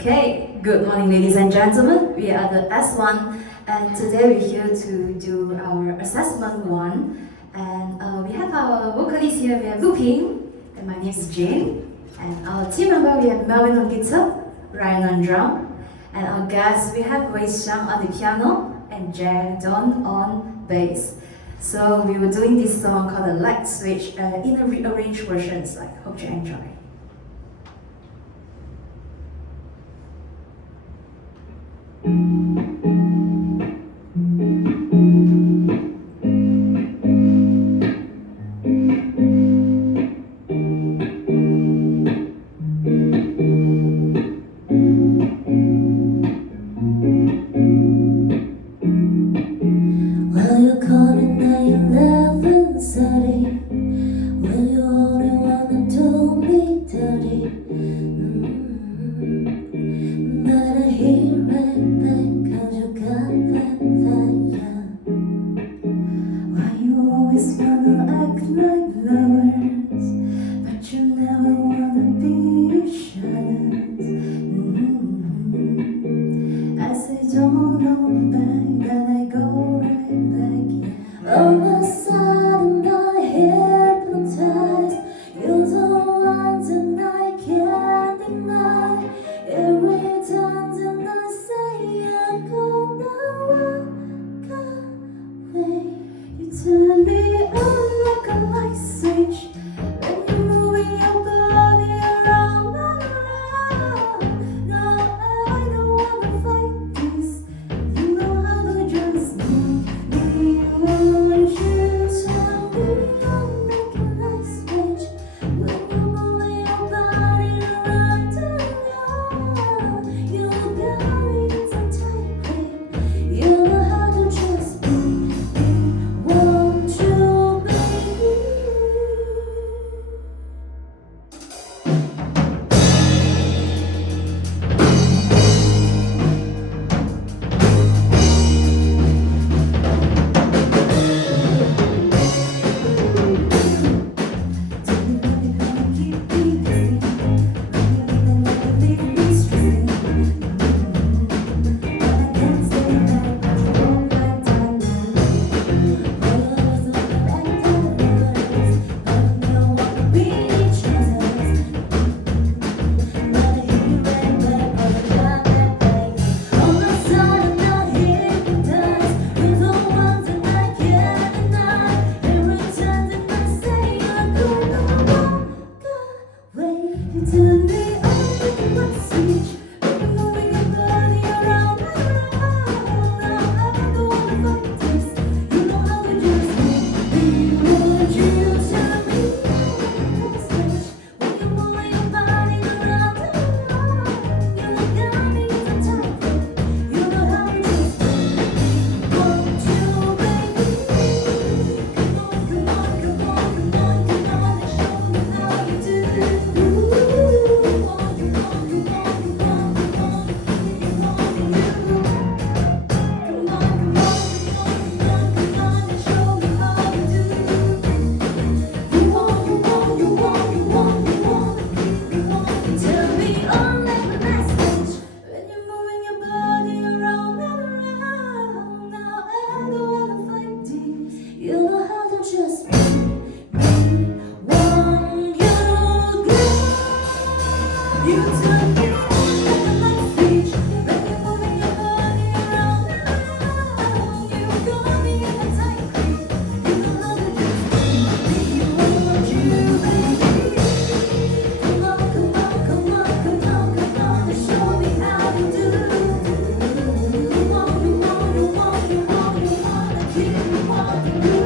Okay, good morning ladies and gentlemen. We are the S1 and today we're here to do our assessment 1. And we have our vocalists here. We have Luping, and my name is Jyne. And our team member, we have Melvyn on guitar, Ryan on drum. And our guests, we have Wei Xiang on the piano and Jyne Lim on bass. So we were doing this song called The Light Switch in a rearranged version. So I hope you enjoy. Well, you call me now 11:30. Well, you only wanna do me dirty. But I hear right back 'cause you got that fire. Why you always wanna act like lovers, but you never wanna be shut. I say don't look back, then I go right back. All of a sudden I hypnotized. You're the one that I can't deny. Every time that I say I'm gonna walk away, you turn me on like a light switch. When you're moving your body around and around. Now I don't wanna fight this. You know how to just move me. Won't you tell me I'm like a light switch? When you're moving your body around and around. You got me in a tight grip. You know how to just move me. Won't you, baby? You turn me on like a light switch. When you're moving your body around and around. Now I don't wanna fight this. You know how to just move me. Would you tell me I'm like a switch? When you're moving your body around and around. You got me in a tight grip. You know how to just move me. Won't you, baby? Come on, come on, come on, come on, come on, and show me how you do. Turn me on like a light switch. When you're moving your body around and around. Now I don't wanna fight this. You know how to just be me. Won't you go? You turn me on like a light switch. When you're moving your body around and around. You got me in a tight grip. You know how to just be me. Won't you, baby? Come on, come on, come on, come on, come on, and show me how you do. You want, you want, you want, you want, you wanna keep me walking.